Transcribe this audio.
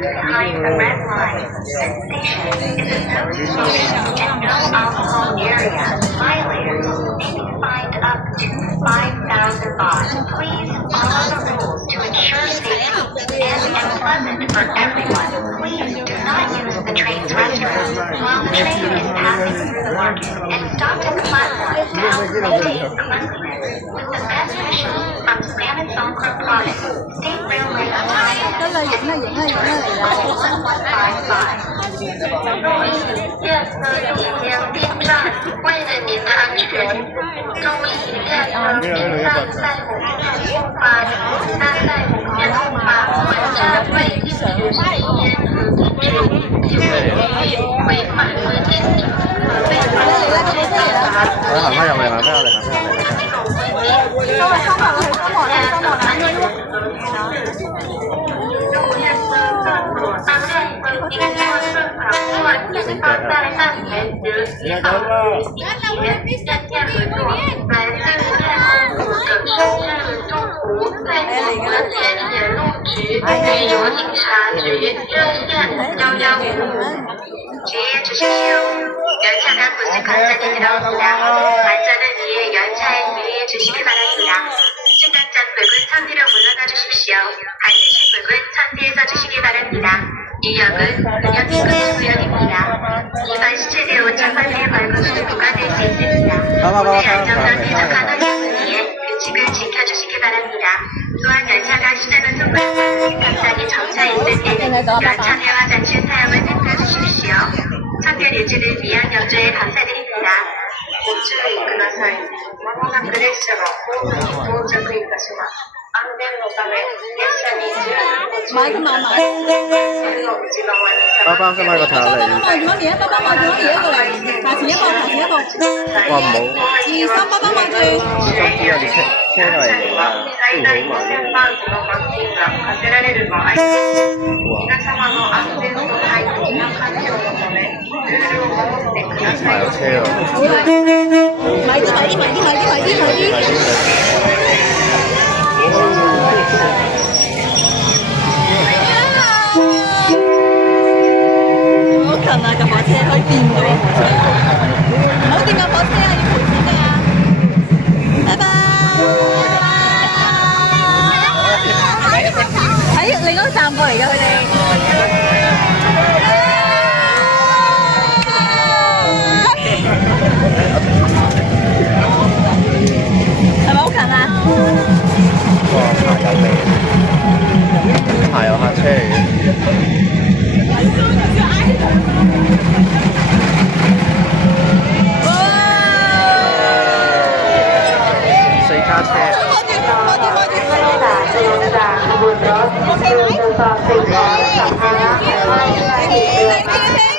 behind the red line. This station is a no smoking and no alcohol area. Violators may be fined up to 5,000 baht. Please follow the rules to ensure safety and pleasant for everyone. Please do not use the train's restroom while the train is passing through the market and stop at the platform to help maintain cleanliness. With the best wishes from Salmon Songkran Products, State Railway Alliance, and 为了您的安全，中医院的在5月出发，3在5月出发，本站为禁止吸烟和饮酒，就违反了禁止和被罚行翻入嚟啦，翻入嚟啦，翻入嚟啦。천지로 물러나 주십시오. 반드시 붉은 천지에 서주시기 바랍니다. 이 역은 그냥 핑크스 구역입니다. 이번 시체대로 장관의 벌금은 부과될 수 있습니다. 오늘 안전과 쾌적한 환경을 위해 규칙을 지켜주시기 바랍니다. 또한 열차가 시작을 통과하고 갑자기 정차했을 때는 열차내와 자체 사용을 삼가주십시오. 선별 유지를 위한 연주에 감사드립니다. 買㗎嘛買。包包先買個頭嚟。包包買住乜嘢？包包買住乜嘢過嚟？價錢一個，價錢一個。哇唔好。23包包買住。心機有啲車嚟㗎，買有車喎。買啲。好近啊！架火車可以見到火車，唔好掂架火車啊！要賠錢㗎。拜拜。喺另一個站過嚟㗎佢哋。係咪好近啊？哇！排有味，排有客車嚟嘅。4卡車。OK ไหม